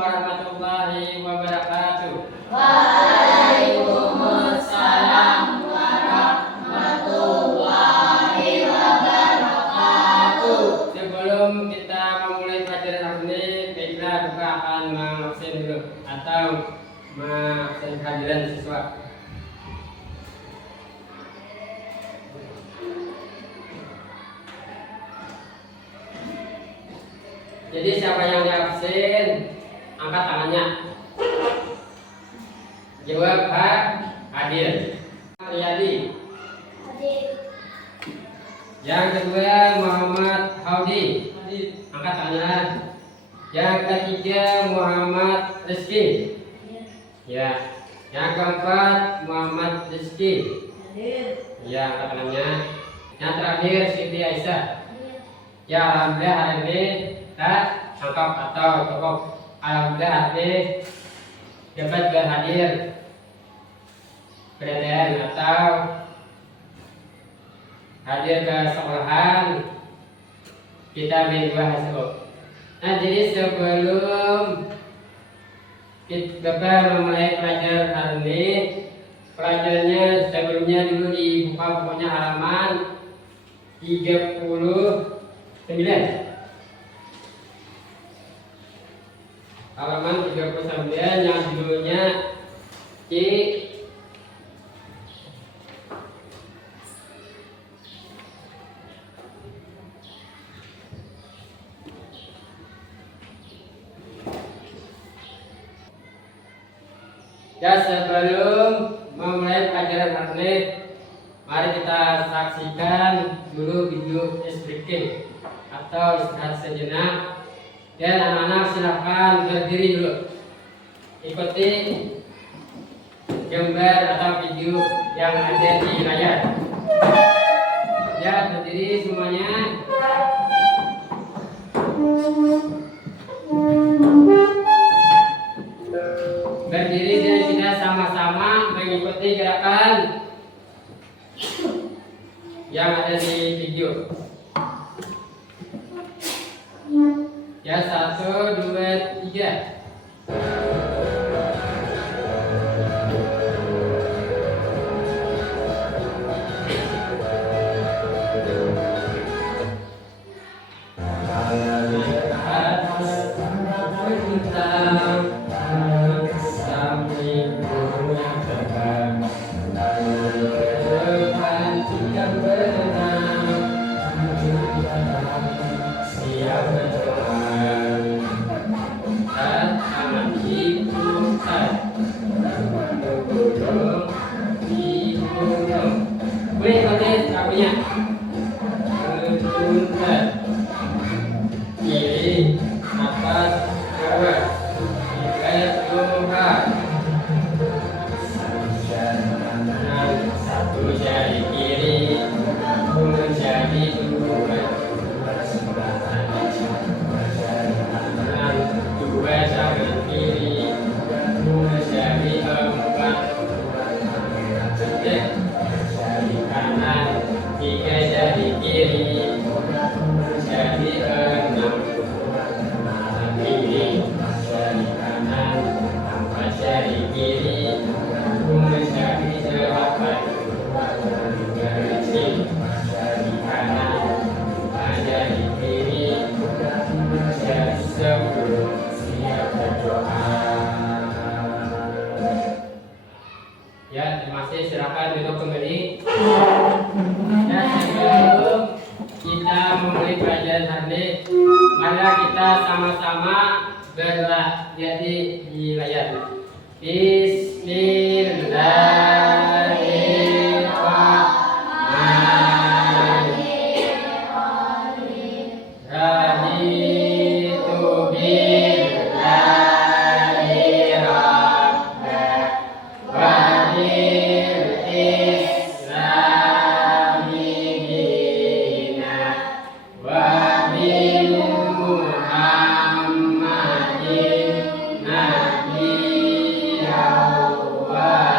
warahmatullahi wabarakatuh. Waalaikumsalam warahmatullahi wabarakatuh. Sebelum kita memulai pelajaran hari ini, baiklah kita akan mengabsen dulu atau mengabsen kehadiran siswa. Jadi siapa yang diabsen, angkat tangannya. Jawab hadir. Riyadi. Hadir. Yang kedua Muhammad Haudi. Angkat tangannya. Yang ketiga Muhammad Rizki. Ya. Yang keempat Muhammad Rizki. Ya, angkat tangannya. Yang terakhir Siti Aisyah. Ya, alhamdulillah hari ini kita angkat atau cukup. Alhamdulillah hari ini dapat berhadir PTN atau hadir ke sekolahan kita berdua hasil. Nah, jadi sebelum kita memulai pelajaran hari ini, pelajarannya sebelumnya dulu dibuka pokoknya halaman 39. Halaman 39 yang judulnya C. Ya, sebelum memulai pelajaran hari ini, mari kita saksikan dulu video breaking atau istirahat sejenak. Dan anak-anak silakan berdiri dulu. Ikuti gambar atau video yang ada di layar. Ya, berdiri semuanya. Berdiri dan kita sama-sama mengikuti gerakan yang ada di video. Ya, 1, 2, 3. Boleh pakai lagunya. Kiri, atas, bawah. Satu jari kiri, dua jari dua. Dua jari kiri, dua jari empat. Jari kanan, tiga jari kiri, jari enam. Kiri, jari kanan, empat jari kiri, dua jari delapan. Jari kanan, empat jari kiri, jari 10. Siap berdoa. Ya, terima kasih. Silakan duduk kembali. Dan sebelum kita memulai pelajaran hari ini, mari kita sama-sama berdoa. Jadi di layar. Bismillahirrahmanirrahim. Raditu billahi rabban wa bil islami dinan wa bil Muhammadin nabiyyan wa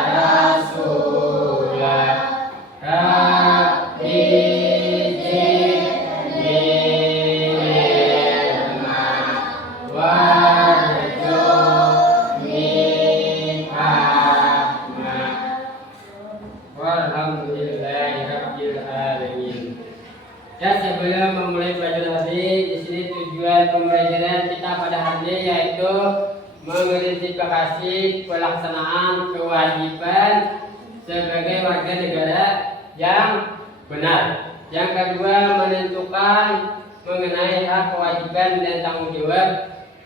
hari ini yaitu mengidentifikasi pelaksanaan kewajiban sebagai warga negara yang benar. Yang kedua, menentukan mengenai hak kewajiban dan tanggung jawab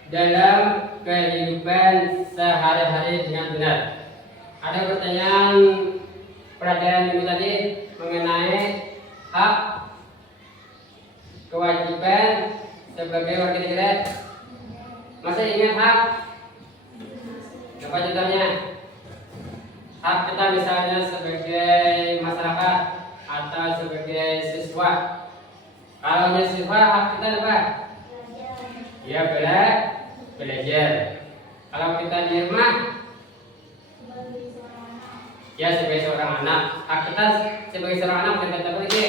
dalam kehidupan sehari-hari dengan benar. Ada pertanyaan pelajaran minggu tadi mengenai hak kewajiban sebagai warga negara. Masih ingat hak? Apa contohnya? Hak kita misalnya sebagai masyarakat atau sebagai siswa. Kalau siswa hak kita apa? Ya belajar. Kalau kita di rumah, ya sebagai seorang anak. Hak kita sebagai seorang anak kita apa lagi?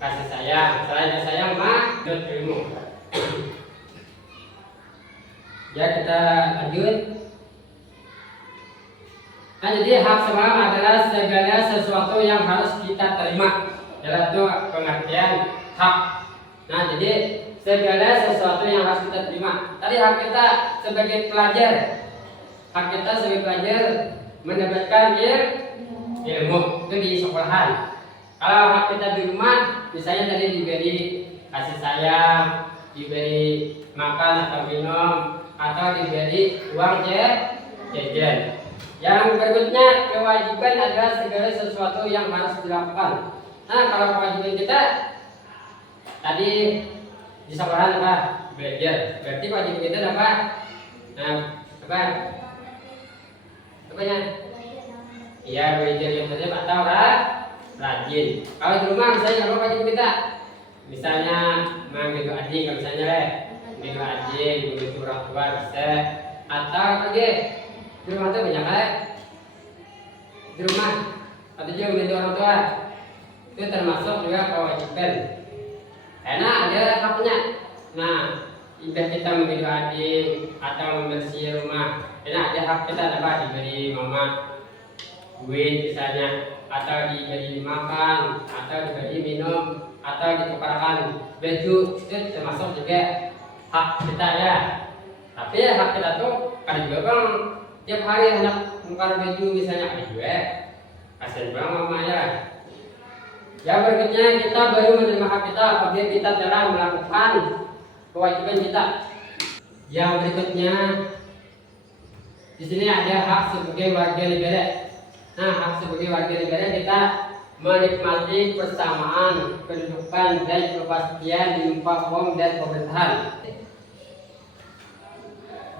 Kasih sayang. Selain kasih sayang, menuntut ilmu. Ya kita lanjut. Nah, jadi hak semalam adalah segala sesuatu yang harus kita terima. Yaitu pengertian hak. Nah, jadi segala sesuatu yang harus kita terima. Tadi hak kita sebagai pelajar. Hak kita sebagai pelajar mendapatkan ilmu itu di sekolahan. Kalau hak kita di rumah, misalnya tadi diberi kasih sayang, diberi makan atau minum, atau diberi uang jajan. Yang berikutnya, kewajiban adalah segala sesuatu yang harus dilakukan. Nah, kalau kewajiban kita tadi di sekolahan apa? Belajar. Berarti kewajiban kita apa? Nah, apa? Apanya? Iya, belajar yang benar atau rajin. Kalau di rumah misalnya apa kewajiban kita? Misalnya menggendong adik, kalau misalnya menggendong adik, menggendong orang tua bisa. Atau apa lagi? Di rumah tuh banyak di rumah atau juga menggendong orang tua. Itu termasuk juga kewajiban. Karena ada haknya. Nah, jika kita menggendong adik atau membersih rumah, karena ada hak kita dapat diberi mama duit misalnya, atau diberi makan, atau diberi minum, atau ditukarkan baju, itu termasuk juga hak kita ya. Tapi hak kita tuh kan juga bang tiap hari hendak tukar baju misalnya juga kasihan bang mama ya. Yang berikutnya kita baru menerima hak kita apabila kita telah melakukan kewajiban kita. Yang berikutnya di sini ada hak sebagai warga negara. Nah, hak sebagai warga negara kita menikmati persamaan kedudukan dan kepastian di muka umum dan pemerintahan.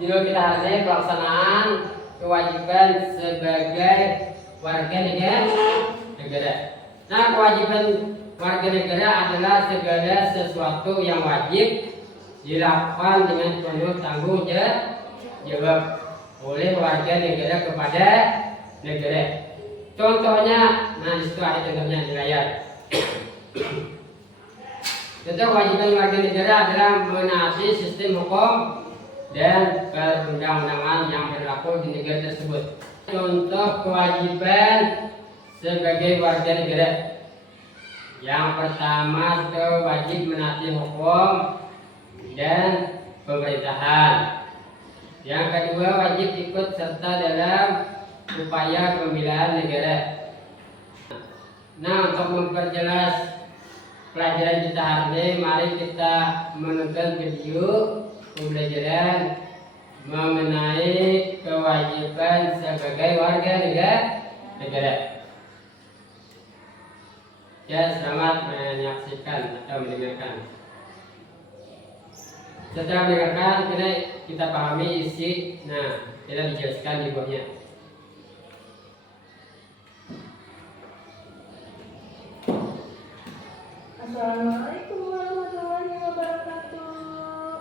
Jadi kita hargai pelaksanaan kewajiban sebagai warga negara. Nah, kewajiban warga negara adalah segala sesuatu yang wajib dilakukan dengan penuh tanggung jawab oleh warga negara kepada negara. Contohnya, nah di situ ada contohnya di layar. Contoh kewajiban warga negara adalah menaati sistem hukum dan perundang-undangan yang berlaku di negara tersebut. Contoh kewajiban sebagai warga negara. Yang pertama itu wajib menaati hukum dan pemerintahan. Yang kedua wajib ikut serta dalam upaya pembelaan negara. Nah, untuk memperjelas pelajaran kita hari ini, mari kita menonton video pembelajaran mengenai kewajiban sebagai warga negara. Ya, selamat menyaksikan atau mendengarkan. Setelah mendengarkan, kita pahami isi. Nah, kita dijelaskan di bawahnya. Assalamualaikum warahmatullahi wabarakatuh.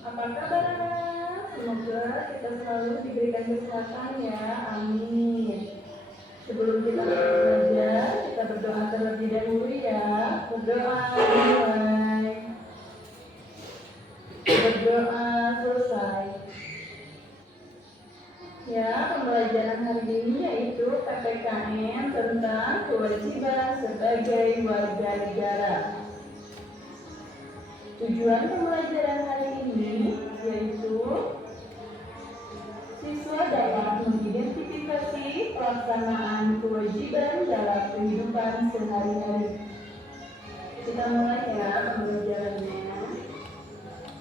Apa kabar anak? Semoga kita selalu diberikan kesehatan ya, amin. Sebelum kita belajar, kita berdoa terlebih dahulu ya. Berdoa mulai. Berdoa selesai. Ya, pembelajaran hari ini yaitu PPKN tentang kewajiban sebagai warga negara. Tujuan pembelajaran hari ini yaitu siswa dapat mengidentifikasi pelaksanaan kewajiban dalam kehidupan sehari-hari. Kita mulai ya pembelajarannya.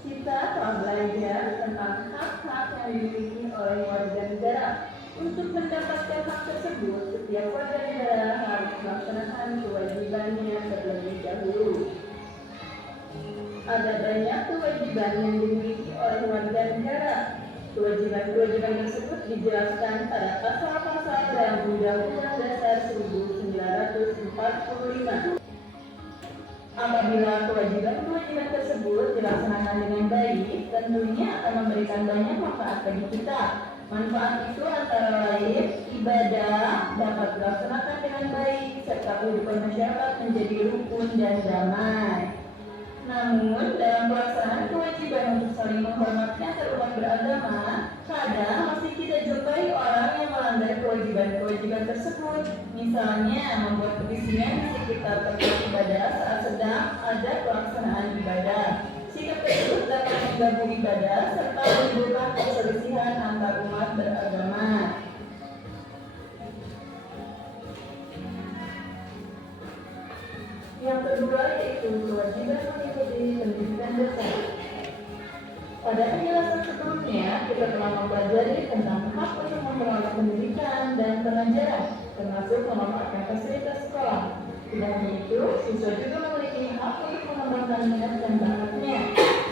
Kita telah belajar tentang hak-hak yang dimiliki oleh warga negara. Untuk mendapatkan hak tersebut, setiap warga negara harus melaksanakan kewajibannya terlebih dahulu. Ada banyak kewajiban yang dimiliki oleh warga negara. Kewajiban-kewajiban tersebut dijelaskan pada pasal-pasal dalam Undang-Undang Dasar 1945. Apabila kewajiban-kewajiban tersebut dilaksanakan dengan baik, tentunya akan memberikan banyak manfaat bagi kita. Manfaat itu antara lain ibadah dapat dilaksanakan dengan baik, serta kehidupan masyarakat menjadi rukun dan damai. Namun, dalam pelaksanaan kewajiban untuk saling menghormati antar umat beragama, kadang masih kita jumpai orang yang melanggar kewajiban-kewajiban tersebut. Misalnya, membuat kebisingan di sekitar tempat ibadah saat sedang ada pelaksanaan ibadah. Sikap tersebut dapat mengganggu ibadah serta menimbulkan perselisihan antar umat beragama. Yang kedua yaitu kewajiban mengikuti pendidikan dasar. Pada penjelasan sebelumnya, kita telah mempelajari tentang hak untuk memperoleh pendidikan dan pengajaran, termasuk memanfaatkan fasilitas sekolah. Tidak hanya itu, siswa juga memiliki hak untuk mengembangkan minat dan bakatnya.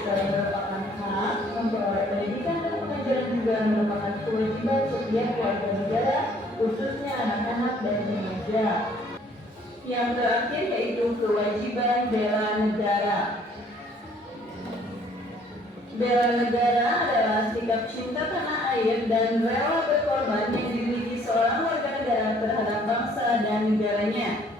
Selain merupakan hak, memperoleh pendidikan dan pengajaran juga merupakan kewajiban setiap warga negara, khususnya anak-anak dan remaja. Yang terakhir yaitu kewajiban bela negara. Bela negara adalah sikap cinta tanah air dan rela berkorban yang dimiliki seorang warga negara terhadap bangsa dan negaranya.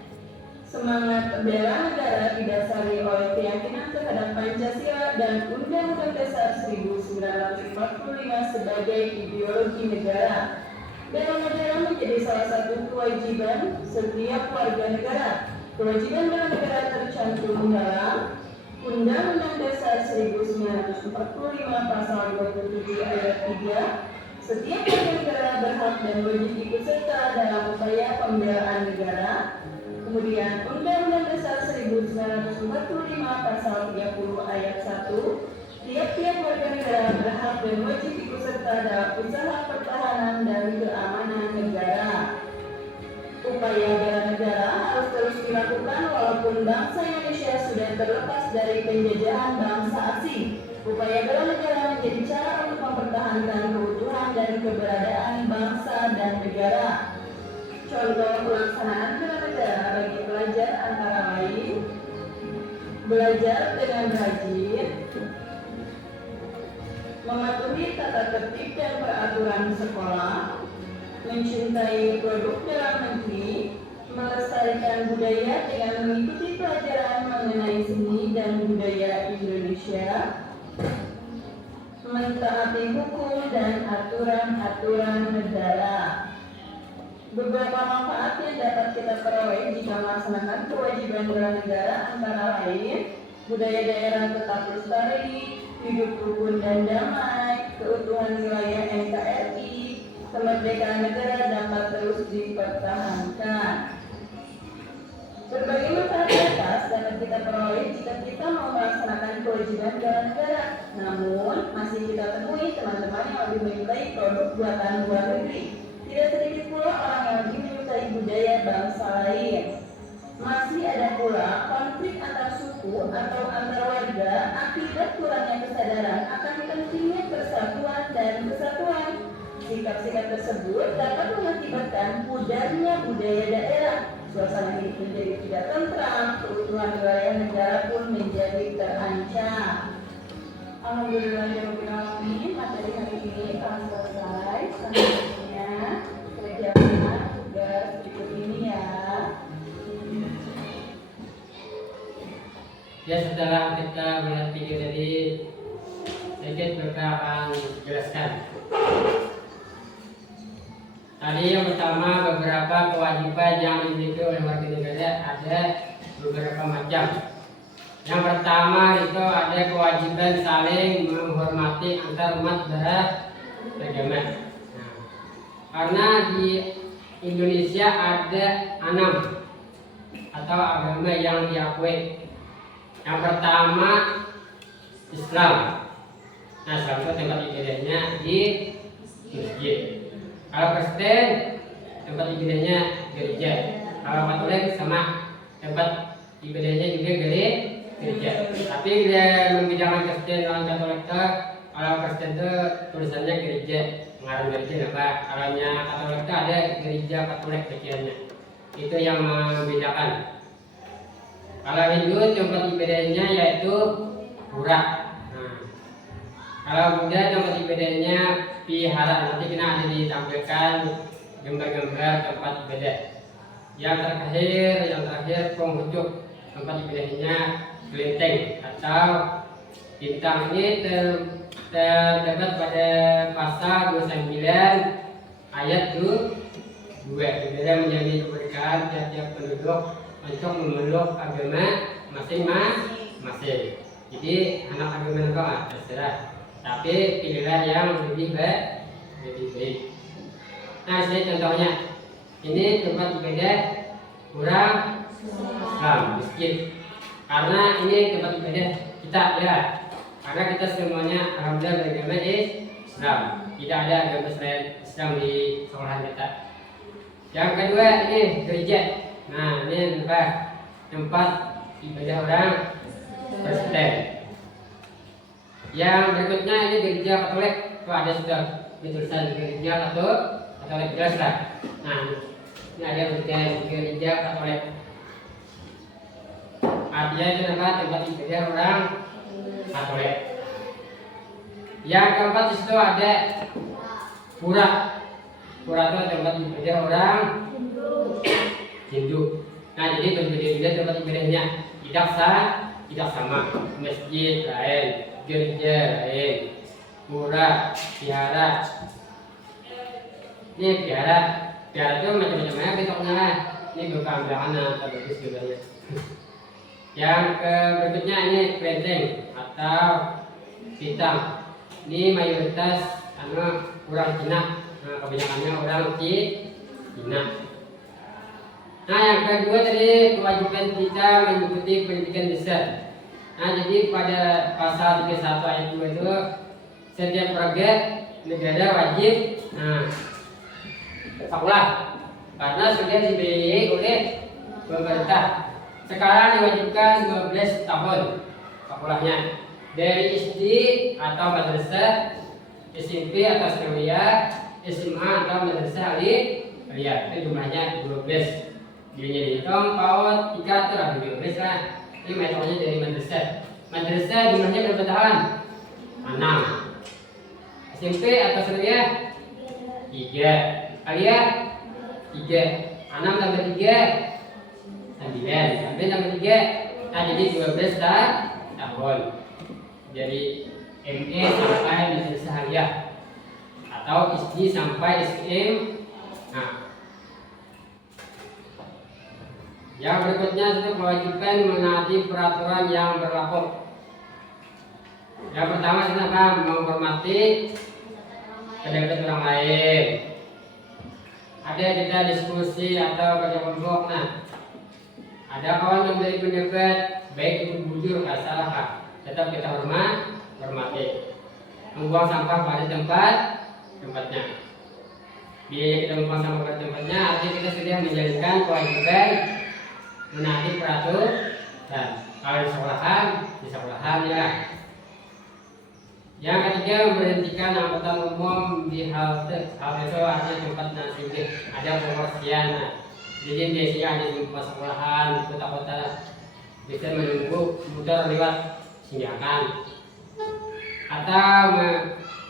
Semangat bela negara didasari oleh keyakinan terhadap Pancasila dan Undang-Undang Dasar 1945 sebagai ideologi negara. Bela negara menjadi salah satu kewajiban setiap warga negara. Kewajiban bela negara tercantum dalam Undang-Undang Dasar 1945 Pasal 27 Ayat 3. Setiap warga negara berhak dan wajib ikut serta dalam upaya pembelaan negara. Kemudian Undang-Undang Dasar 1945 Pasal 30 Ayat 1. Tiap-tiap warga negara berhak dan wajib ikut serta dalam usaha pertahanan dan keamanan negara. Upaya bela negara harus terus dilakukan walaupun bangsa Indonesia sudah terlepas dari penjajahan bangsa asing. Upaya bela negara menjadi cara untuk mempertahankan keutuhan dan keberadaan bangsa dan negara. Contoh pelaksanaan bela negara bagi pelajar antara lain: belajar dengan rajin, mematuhi tata tertib dan peraturan sekolah, mencintai produk dalam negeri, melestarikan budaya dengan mengikuti pelajaran mengenai seni dan budaya Indonesia, mentaati hukum dan aturan-aturan negara. Beberapa manfaat yang dapat kita peroleh jika melaksanakan kewajiban bela negara antara lain: budaya daerah tetap lestari, hidup rukun dan damai, keutuhan wilayah NKRI, kemerdekaan negara dapat terus dipertahankan. Berbagai manfaat atas dapat kita peroleh jika kita mau melaksanakan kewajiban bela negara. Namun, masih kita temui teman-teman yang lebih menyukai produk buatan luar negeri. Tidak sedikit pula orang yang lebih menyukai budaya bangsa lain. Masih ada pula konflik antar suku atau antar warga akibat kurangnya kesadaran akan pentingnya persatuan dan kesatuan. Sikap-sikap tersebut dapat mengakibatkan pudarnya budaya daerah. Suasana hidup menjadi tidak tentram, keutuhan wilayah negara pun menjadi terancam. Alhamdulillahirobbilalamin, materi hari ini telah selesai. Selanjutnya kerjakan tugas berikut ini ya. Ya, setelah kita melihat video tadi, sedikit mereka akan jelaskan. Tadi yang pertama, beberapa kewajiban yang dimiliki oleh warga negara ada beberapa macam. Yang pertama itu ada kewajiban saling menghormati antar umat beragama. Nah, karena di Indonesia ada 6 atau agama yang diakui. Yang pertama Islam. Nah, Islam itu tempat ibadahnya di masjid. Kalau Kristen tempat ibadahnya gereja. Kalau Katolik sama tempat ibadahnya juga gereja. Tapi dia membedakan Kristen dan Katolik itu, kalau Kristen itu tulisannya gereja, mengarang gereja apa? Kalau Katolik itu ada gereja Katolik bagiannya. Itu yang membedakan. Kalau Hindu tempat ibadahnya yaitu pura. Nah, kalau Buddha tempat ibadahnya vihara. Nanti kita ada ditampilkan gambar-gambar tempat ibadah. Yang terakhir Konghucu, tempat ibadahnya kelenteng atau bintang. Ini terdapat pada pasal 29 ayat 2. Negara menjadi kemerdekaan tiap-tiap penduduk untuk memeluk agama masing-masing. Jadi anak agama itu terserah, tapi pilihlah yang lebih baik. Nah, ini contohnya. Ini tempat ibadah orang Islam, masjid. Karena ini tempat ibadah kita ya. Karena kita semuanya alhamdulillah beragama Islam. Tidak ada agama selain Islam di sekolahan kita. Yang kedua ini gereja. Nah, ini tempat ibadah orang Kristen. Yang berikutnya ini gereja Katolik. Itu ada sudah ditulisan gereja Katolik jelas lah. Nah, ini ada gereja Katolik. Artinya itu tempat ibadah orang Katolik. Yang keempat itu ada pura. Pura itu tempat ibadah orang Hindu. Nah, jadi berbeda-beda tempat ibadahnya. Tidak sama. Masjid lain, gereja lain, pura, vihara. Ini vihara itu macam-macamnya bentuknya. Ini gambaran atau bagus gambarnya. Yang berikutnya ini kelenteng atau bintang. Ini mayoritas orang Cina. Nah, kebanyakannya orang Cina. Nah, yang kedua tadi kewajiban kita mengikuti pendidikan dasar. Nah, jadi pada pasal 31 ayat 2 itu setiap warga negara wajib sekolah karena sudah dibiayai oleh pemerintah. Sekarang diwajibkan 12 tahun sekolahnya dari SD atau madrasah, SMP atau sanawiyah, SMA atau madrasah aliyah. Itu jumlahnya 12. Dia dihitung PAUD 3 terus 12 lah. Ini metodenya dari madrasah. Madrasah jumlahnya berapa tahun? 6. SMP atau sanawiyah 3. Aliyah 3. 6 tambah 3 9. Sampai tambah 3. Nah, jadi 12 tahun. Jadi ME sampai madrasah aliyah atau SD sampai SM. Nah, yang berikutnya itu kewajiban menaati peraturan yang berlaku. Yang pertama apa? Menghormati pendapat orang lain. Ada kita diskusi atau kerja kelompok. Nah, ada kawan memberi pendapat baik itu jujur atau salah, tetap kita hormati. Membuang sampah pada tempatnya. Biaya kita membuang sampah pada tempatnya, artinya kita sudah menjalankan kewajiban menaati peraturan. Kalau di sekolahan ya. Yang ketiga, memberhentikan angkutan umum di halte. Halte itu artinya tempat nanti ada pengoperasian. Jadi biasanya ada di sekolahan, kota-kota bisa menunggu motor lewat singgahan. Atau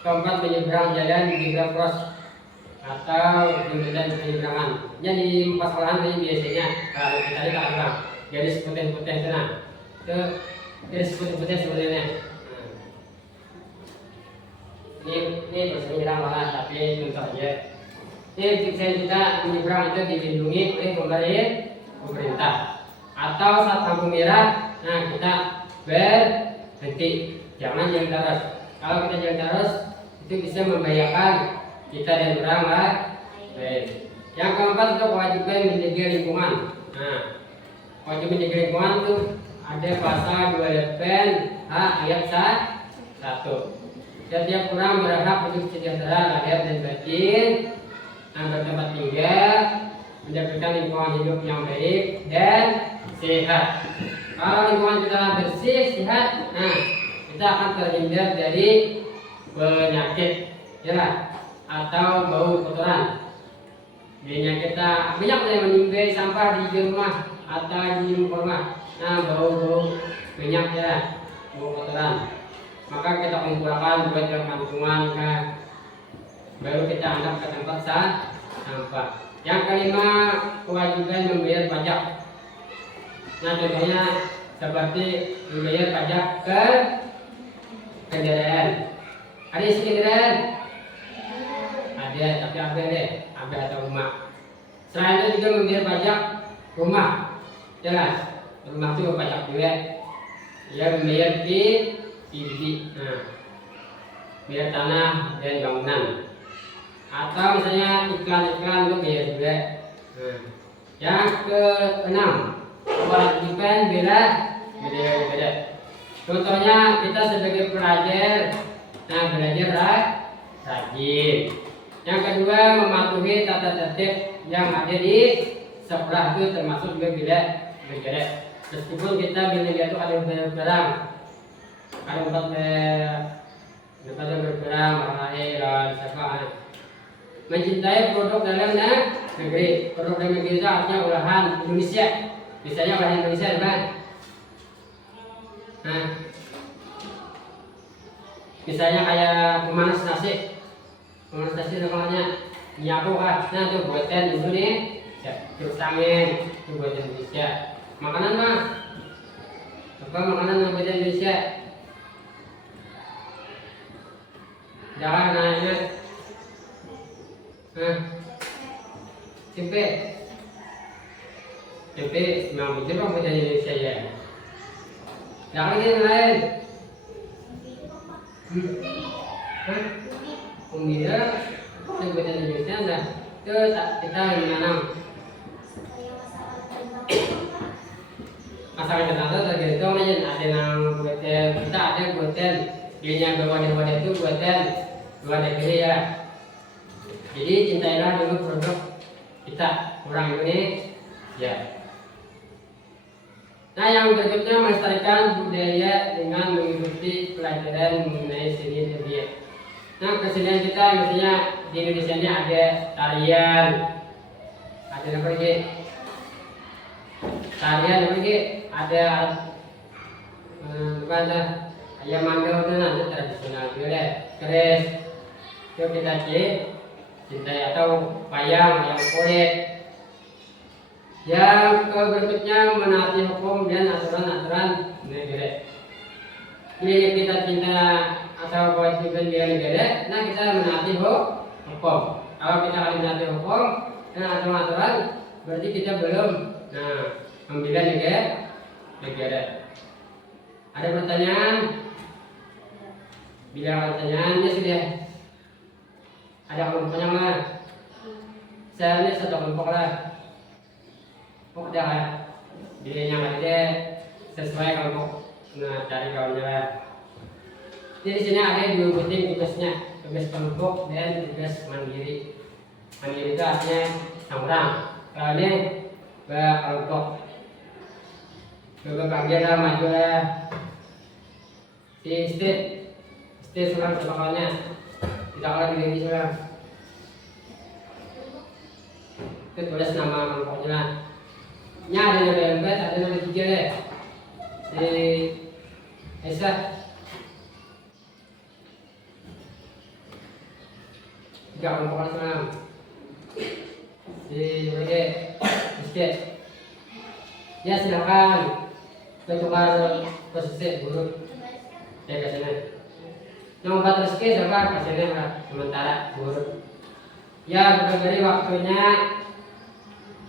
tempat menyeberang jalan di zebra cross atau jembatan penyeberangan. Jadi di sekolahan ini biasanya kalau kita lihat orang garis putih-putih itu nah. Itu garis putih-putih sebenarnya. Ini bisa menyerang malah, tapi contoh aja. Ini kita menyeberang itu dilindungi oleh pemerintah atau saat lampu merah. Nah, kita berhenti, jangan jalan terus. Kalau kita jalan terus itu bisa membahayakan kita dan orang lain. Yang keempat itu kewajiban menjaga lingkungan. Nah, kewajiban menjaga lingkungan itu ada pasal 28 H ayat 1. Setiap orang berhak hidup sejahtera lahir dan batin, bertempat tinggal, mendapatkan lingkungan hidup yang baik dan sehat. Kalau lingkungan kita bersih, sehat, nah kita akan terhindar dari penyakit, ya, atau bau kotoran. Biasanya kita banyak yang meninggal sampah di rumah atau di rumah. Nah, bau banyak ya, bau kotoran. Maka kita kumpulkan buat kantungan kan, baru kita angkat ke tempat sampah. Yang kelima, kewajiban membayar pajak. Nah, contohnya seperti membayar pajak ke kendaraan. Ada isi kendaraan? Ada, tapi apa deh? Ada atau rumah. Selain itu juga membayar pajak rumah. Jelas, rumah itu pajak juga. Ya, membayar TV, nah, biaya tanah dan bangunan, atau misalnya iklan-iklan itu biaya juga. Nah, yang keenam, kewajiban beda. Contohnya kita sebagai pelajar, nah belajar rajin. Yang kedua, mematuhi tata tertib yang ada di sekolah itu termasuk juga beda. Meskipun kita belajar itu ada barang. Ada tempat berperang, lahir dan sebagainya. Mencintai produk dalam negeri. Produk dalam negeri itu artinya olahan Indonesia. Misalnya olahan Indonesia, kan? Nah, misalnya kayak pemanas nasi namanya nyapu kan? Nah, itu buatan Indonesia. Terus angin itu buatan Indonesia. Makanan mah apa makanan yang buatan Indonesia? Jangan nanya, tempe, memang betul kan buatan Indonesia ya. Jangan yang lain. Umbira, itu buatan Indonesia dah. Itu kita menanam. Masalah tertentu tergantung aja. Ada yang buatan kita, ada buatan dia yang berwadah itu buatan luar negeri ya. Jadi cintailah dulu produk kita, orang Indonesia. Nah, yang berikutnya melestarikan budaya dengan mengikuti pelajaran mengenai seni budaya. Nah, kesenian kita misalnya di Indonesia ini ada tarian, ada apa lagi? Tarian apa lagi? Ada ayam mangga itu nanti tradisional juga, keris. Itu kita cintai atau wayang kulit. Yang berikutnya menaati hukum dan aturan-aturan negara. Jadi kita cinta atau kewajiban negara, nah kita menaati hukum. Kalau kita akan menaati hukum dan aturan-aturan, berarti kita belum membela negara. Ada pertanyaan? Bila ada pertanyaannya sudah ada kelompoknya mana? Saya ini satu kelompok lah. Kok ada lah? Dirinya ada sesuai kelompok. Nah, cari kawannya lah. Di sini ada dua penting tugasnya, tugas kelompok dan tugas mandiri. Mandiri itu artinya seorang. Kalau ini kelompok. Coba bagian lah, maju lah. Si state surat kelompoknya. Tidak akan diri surat. Itu tulis nama kelompoknya lah. Nya ada nama 4, ada nama 3 deh. Si Esa. Tiga kelompok semalam. Si Rege, Misket. Ya silakan. Kita tukar posisi guru. Ya ke sana. Nomor 4 rezeki siapa? Kasihnya lah. Sementara guru. Ya dari waktunya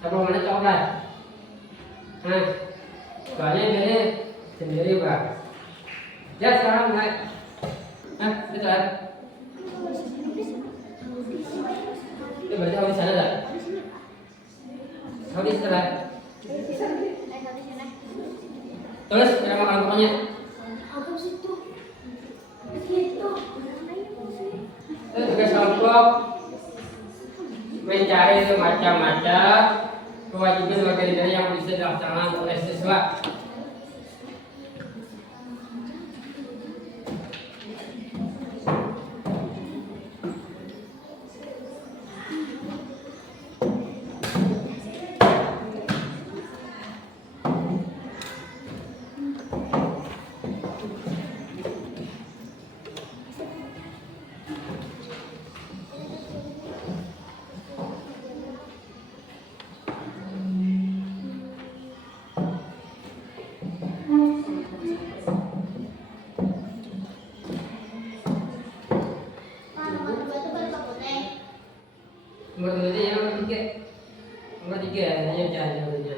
10 menit coba. Nah, soalnya ini sendiri Pak. Ya sekarang mulai. Betul. Itu berarti kau di sana dah. Kau di sana. Terus cara makan pokoknya. Itu tugas kelompok mencari macam-macam kewajiban materi yang bisa dilaksanakan oleh siswa. Nomor 2 itu yang nomor 3. Nomor 3 hanya jangan nomornya.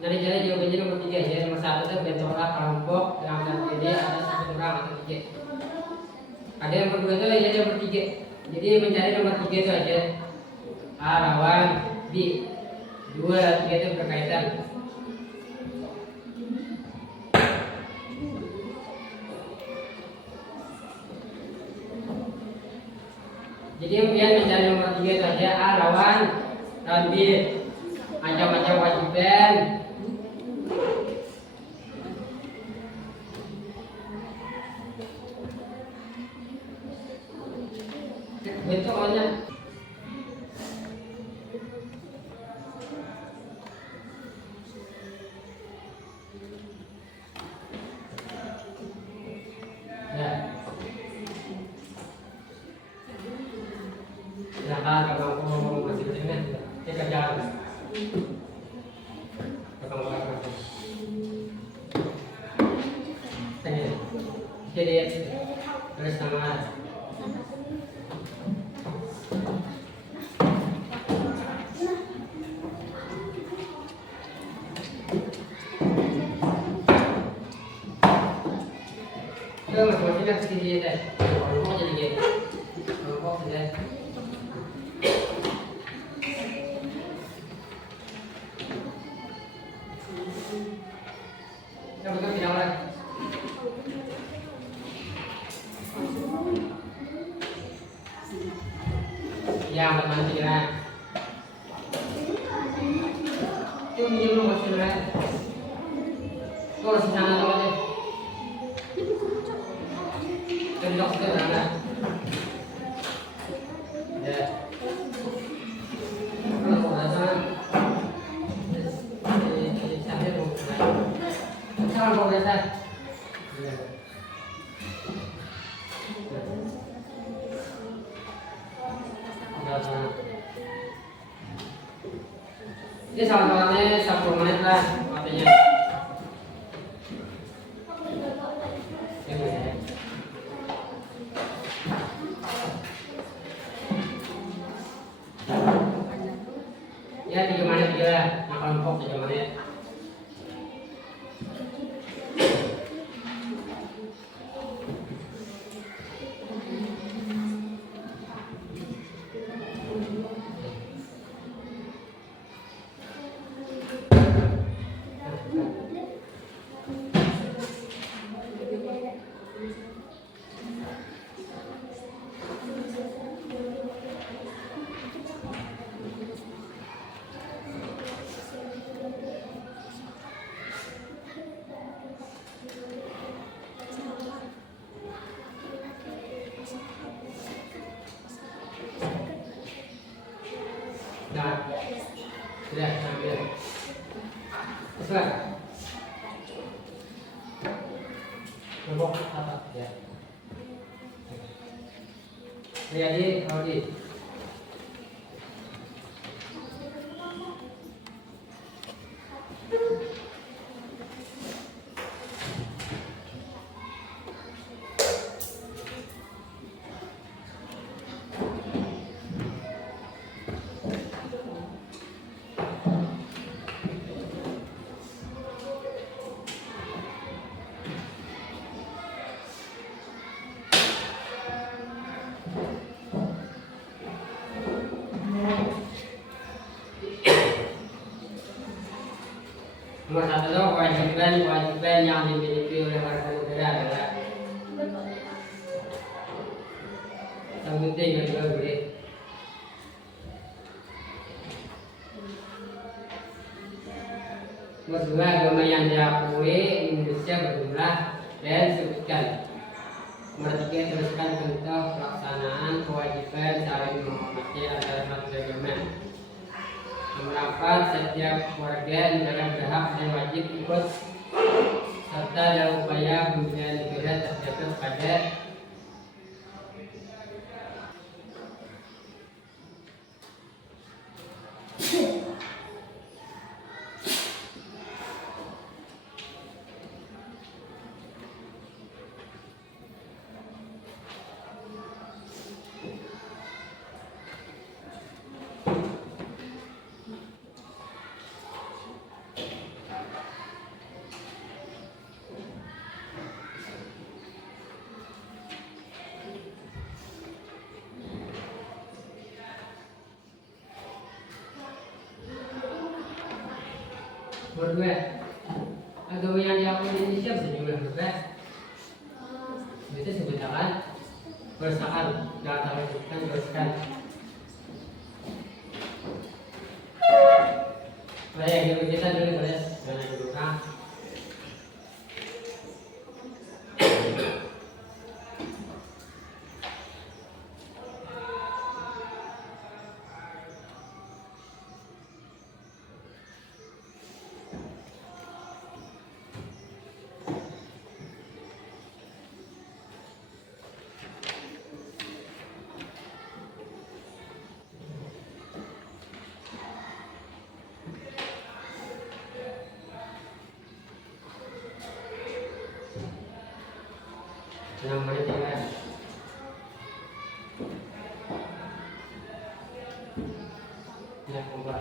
Jadi jawabannya nomor 3 ya. Nomor 1 itu bentuklah kelompok yang terdiri ada 1 orang atau 3. Ada yang nomor 2 itu ya nomor 3. Jadi mencari nomor 3 itu aja. A lawan B. 2 dan 3 itu berkaitan. Jadi kemudian mencari nomor 3 itu aja. A lawan B. Macam-macam kewajiban. Bentuk awalnya. Ya. Silakan kalau mau masing-masingnya kita jalan. Jadi terus nama itu masing-masing kan segini deh. Kelompok jadi gitu. Kelompok sudah. Kita bukan tidak lagi. Ya, bermanti lah. Itu minjem nomor sudah. Kalau sana tuh aja. Tendok itu mana? Ya. Kalau mau sana, sampai mau. Kalau mau datang. Ini sama-samanya 10 menit lah waktunya. Ya 3 menit juga, nah kelompok 3 menit. Nah, sudah sambil. Sudah. Kelompok apa ya? Jadi, Audi. Nomor satu itu kewajiban yang dimiliki oleh warga negara adalah yang penting kedua boleh. Nomor dua, agama yang diakui Indonesia berjumlah dan sebutkan. Nomor tiga, teruskan contoh pelaksanaan kewajiban saling menghormati antara satu agama. Nomor empat, setiap warga negara berhak dan wajib ikut serta dalam upaya pembinaan negara terjatuh pada nomor dua, agama yang diakui Indonesia sejumlah berapa? Itu sebutkan bersakan, jangan sampai sebutkan bersakan. Baik, kita dulu boleh jangan dibuka. Namanya tidak. Ya, kumpul.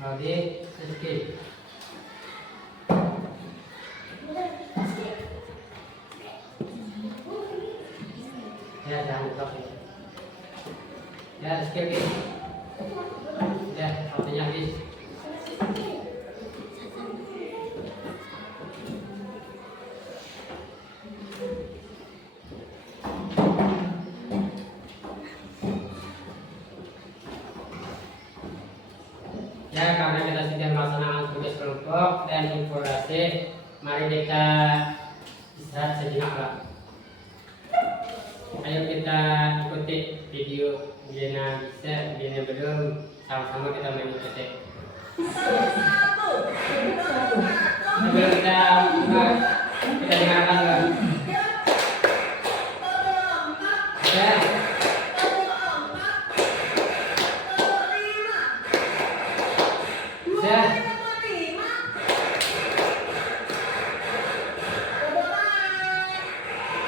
Oke, skip. Ya, jangan lupa. Ya, skip. Ya, waktunya habis. Ya, karena kita sudah melaksanakan tugas kelompok dan informasi, mari kita istirahat sejenak, Pak. Ayo kita ikuti video Bina bisa, Bina belum, sama-sama kita mengikuti. Sebelum kita dengarkan, Pak. Ya.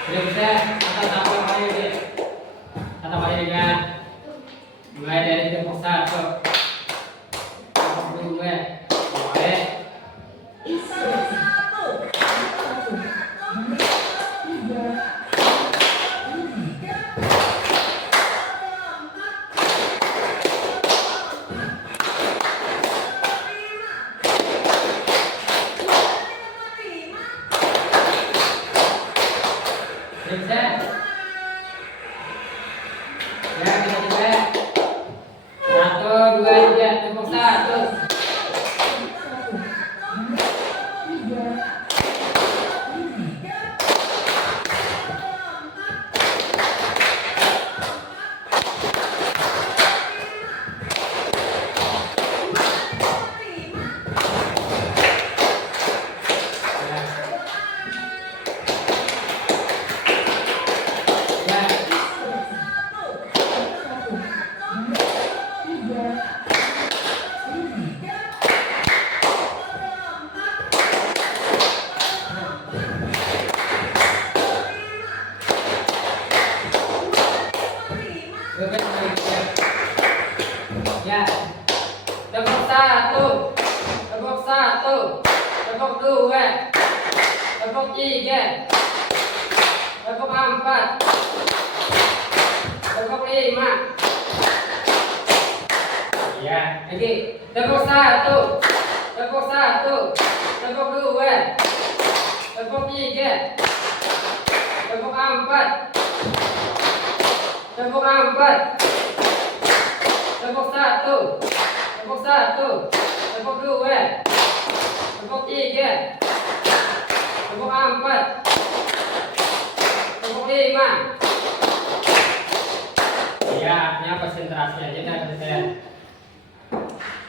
Sudah bisa, kata paling dengan mulai dari tepuk satu, tepuk dua, boleh. Bisa. Ya, kita coba. 1, 2, 3, tepuk satu. Ya, tepuk satu, tepuk satu, tepuk dua, tepuk tiga, tepuk empat, tepuk lima, Ya, lagi. Tepuk satu. Tepuk satu. Tepuk dua. Tepuk tiga. Tepuk empat. Tepuk empat. Tepuk satu. Tepuk satu. Tepuk dua. Tepuk tiga. Tepuk empat. Tepuk lima. Ya, artinya konsentrasi aja kan saya.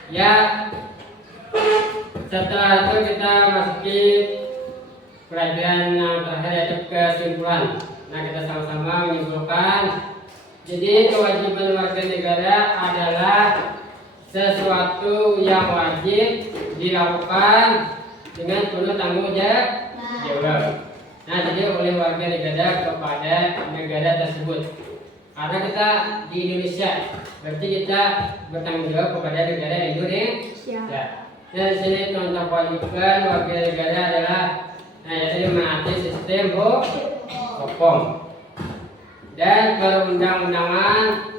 Ya, setelah itu kita masuki pelajaran yang terakhir yaitu kesimpulan. Nah, kita sama-sama menyimpulkan. Jadi kewajiban warga negara adalah sesuatu yang wajib dilakukan dengan penuh tanggung jawab. Nah, jadi oleh warga negara kepada negara tersebut. Karena kita di Indonesia, berarti kita bertanggung jawab kepada negara Indonesia. Nah, di sini contoh kewajiban warga negara adalah yaitu menaati sistem hukum dan perundang-undangan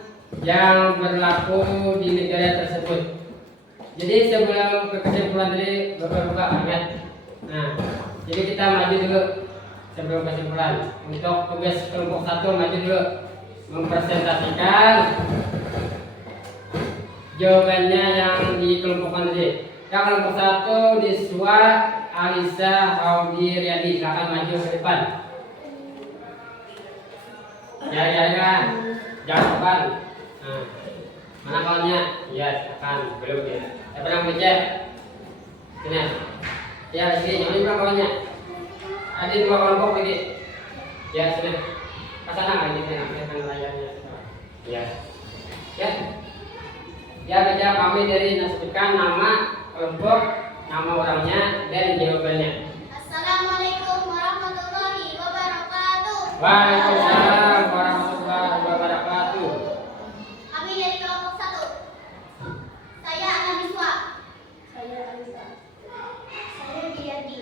yang berlaku di negara tersebut. Jadi sebelum ke kesimpulan tadi beberapa ayat. Nah, jadi kita maju dulu sebelum kesimpulan. Untuk tugas kelompok 1 maju dulu mempresentasikan jawabannya yang dikelompokkan tadi. Yang kelompok 1 Diswa Alisa Audi Riyadi, silakan maju ke depan. Ya, jangan depan. Nah, mana kawannya? Ya, silakan. Belum ya. Saya pernah baca. Sini. Ya, sini. Jangan lupa kawannya. Ada 2 kelompok ini. Ya, sini. Kesana lagi sini. Kita layarnya. Ya. Ya. Ya, baca kami dari nasibkan nama kelompok, nama orangnya dan jawabannya. Assalamualaikum warahmatullahi wabarakatuh. Waalaikumsalam warahmatullahi wabarakatuh. Kami dari kelompok 1. Saya Anandiswa. Saya Alisa. Saya Diadi.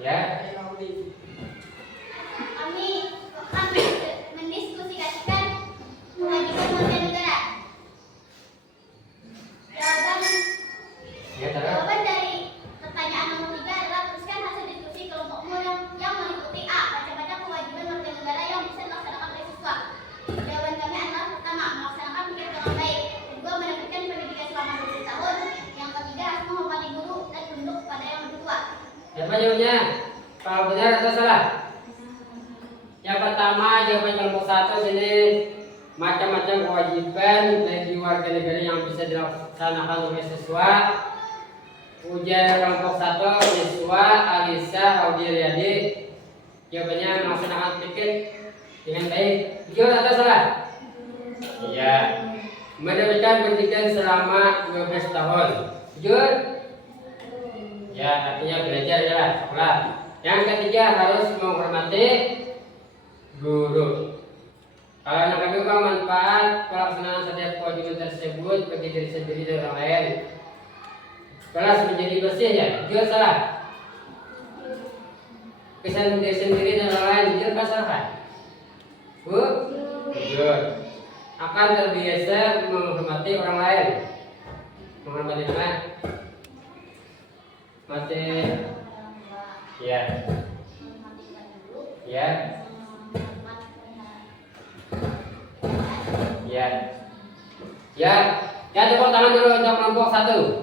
Ya. Kami akan mendiskusikan kewajiban warga negara. Jawaban dari pertanyaan nomor 3 adalah tuliskan hasil diskusi kelompokmu yang meliputi A. Baca-baca kewajiban warga negara yang bisa dilaksanakan oleh siswa. Jawaban kami adalah pertama, melaksanakan pikir dengan baik. Kedua, mendapatkan pendidikan selama 20 tahun. Yang ketiga, harus menghormati guru dan tunduk kepada yang lebih tua. Siapa jawabnya? Kalau benar atau salah? Yang pertama jawaban kelompok 1 sini macam-macam kewajiban bagi warga negara yang bisa dilaksanakan oleh siswa. Ujian kelompok 1 Diswa Alisa Audi Riyadi, jawabannya melaksanakan pikir dengan baik. Jujur atau salah? Iya. Mendapatkan pendidikan selama 12 tahun. Jujur? Ya, artinya belajar ya, sekolah. Yang ketiga harus menghormati guru. Kalau yang kedua manfaat pelaksanaan setiap kewajiban tersebut bagi diri sendiri dan orang lain. Kelas menjadi bersih ya, jujur salah. Kesan diri sendiri dan orang lain, jujur apa salah? Bu? Jujur. Akan terbiasa menghormati orang lain. Menghormati orang lain. Mati. Ya. Ya. Ya. Ya. Ya, tepuk tangan dulu untuk kelompok 1.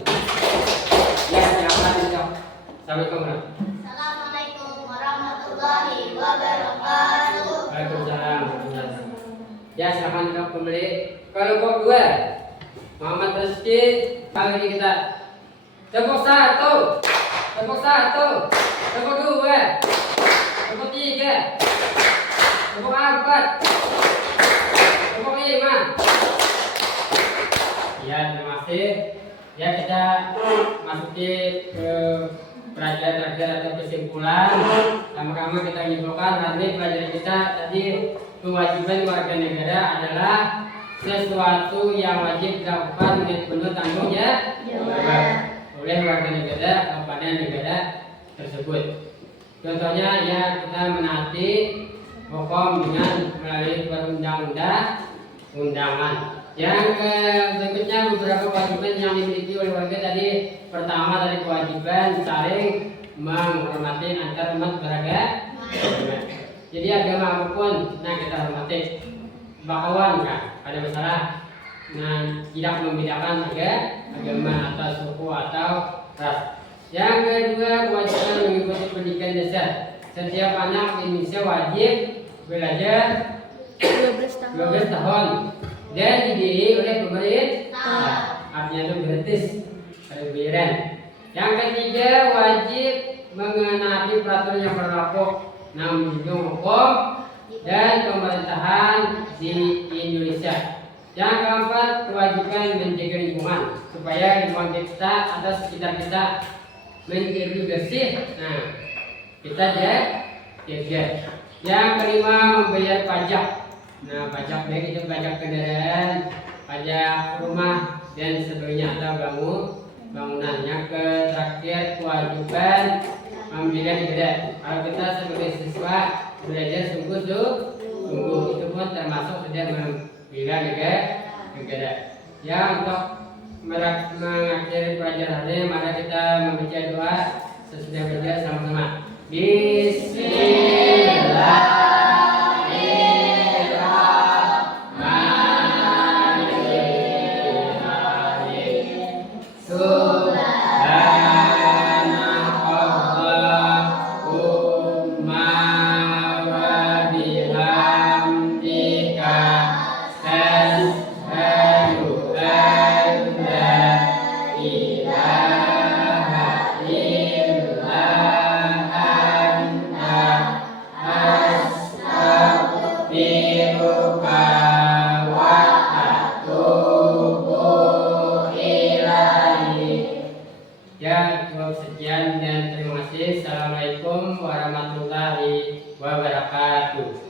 Ya, silakan Cok. Assalamualaikum. Assalamualaikum warahmatullahi wabarakatuh. Waalaikumsalam. Ya, silakan Cok kembali. Kelompok 2 Muhammad Rizky. Kali ini kita tepuk 1. Tepuk 1. Tepuk 2. Tepuk 3. Tepuk 4. Tepuk 5. Ya, terima kasih. Ya, kita masuki ke pelajaran terakhir atau kesimpulan. Sama-sama kita menyimpulkan nanti pelajaran kita tadi kewajiban warga negara adalah sesuatu yang wajib dilakukan dengan penuh tanggung jawab oleh warga negara kepada negara tersebut. Contohnya ya kita menaati hukum dengan melalui perundang-undangan. Yang berikutnya beberapa kewajiban yang dimiliki oleh warga tadi. Pertama dari kewajiban saling menghormati antar umat beragama. Jadi agama apapun, nah kita hormati. Bakawan kan, ada masalah. Nah, tidak membedakan agama atau suku atau ras. Yang kedua, kewajiban mengikuti pendidikan dasar. Setiap anak di Indonesia wajib belajar 12 tahun dan dididik oleh pemerintah. Artinya itu gratis, ada bayaran. Yang ketiga, wajib mengenali peraturan yang berlaku, menjunjung hukum dan pemerintahan di Indonesia. Yang keempat, kewajiban menjaga lingkungan supaya lingkungan kita atau sekitar kita menjadi bersih. Nah, kita jaga. Yang kelima, membayar pajak. Nah, pajak baik itu pajak kendaraan, pajak rumah dan sebagainya atau bangunan. Yang terakhir, kewajiban membela negara. Kalau kita sebagai siswa belajar sungguh-sungguh, itu pun termasuk sudah membela negara. Ya, untuk mengakhiri pelajaran ini, mari kita membaca doa sesudah belajar sama-sama. Ya, cukup sekian dan terima kasih. Assalamualaikum warahmatullahi wabarakatuh.